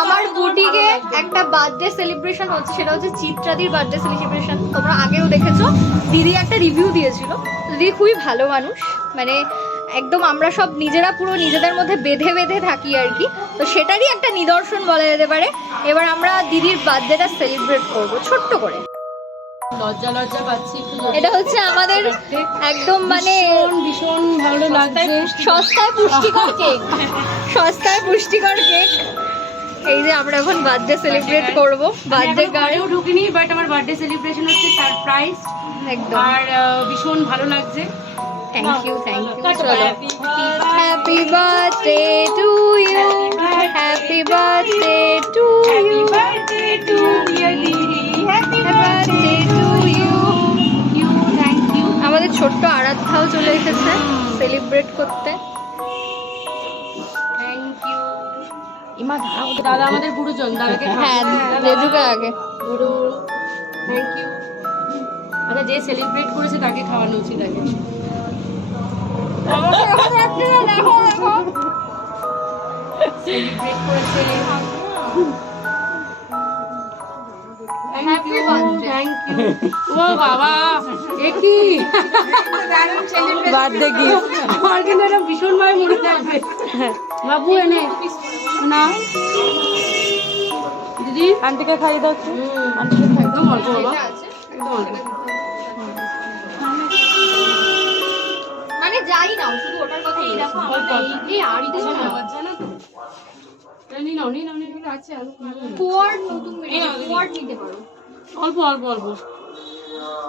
আমার বুটিকে একটা birthday celebration হচ্ছে, সেটা হচ্ছে চিত্রাদির বার্থডে সেলিব্রেশন। তোমরা আগেও দেখেছো, দিদি একটা রিভিউ দিয়েছিল। দিদি খুবই ভালো মানুষ, মানে একদম আমরা সব নিজেরা পুরো নিজেদের মধ্যে বেঁধে বেঁধে থাকি আর কি। তো সেটারই একটা নিদর্শন বলা যেতে পারে। এবার আমরা দিদির বার্থডেটা সেলিব্রেট করব ছোট্ট করে। লজ্জা লজ্জা পাচ্ছি। এটা হচ্ছে আমাদের একদম মানে ভীষণ ভালো লাগছে। সস্তায় পুষ্টিকর কেক, সস্তায় পুষ্টিকর কেক। এই যে আমরা এখন বার্থডে সেলিব্রেট করব। বার্থডে গাড়িও ঢুকিনি, বাট আমার বার্থডে সেলিব্রেশন হচ্ছে সারপ্রাইজ একদম, আর ভীষণ ভালো লাগছে। থ্যাংক ইউ চলো, happy birthday to you, happy birthday to you, birthday to দিদি, happy birthday to you. Thank you. আমাদের ছোট্ট আরাধ্যাও চলে এসেছে সেলিব্রেট করতে। Thank you. ইমা দাঁড়াও, দাদা আমাদের গুরুজন, দাদাকে হ্যাঁ রেজুকে আগে গুরু। Thank you. আচ্ছা, যে সেলিব্রেট করেছে তাকে খাওয়ানো উচিত আগে। সেলিব্রেট করেছে। Thank you, thank you. ও বাবা, কি বার্থডে গিফট! আমার কিন্তু এটা ভীষণ ভাবে মনে থাকবে। বাবু এনে না দিদি, আন্টিকে খাইয়ে দাও। আন্টিকে খাই দাও, অল্প বাবা, একদম অল্প। মানে যাই না শুধু ওটার কথা। এই দেখো আমাদের এই আর দিতে না জানো তো, নি নাও আছে আলু। কোয়ার্ড নতুন কোয়ার্ড নিতে পারো। অল্প অল্প অল্প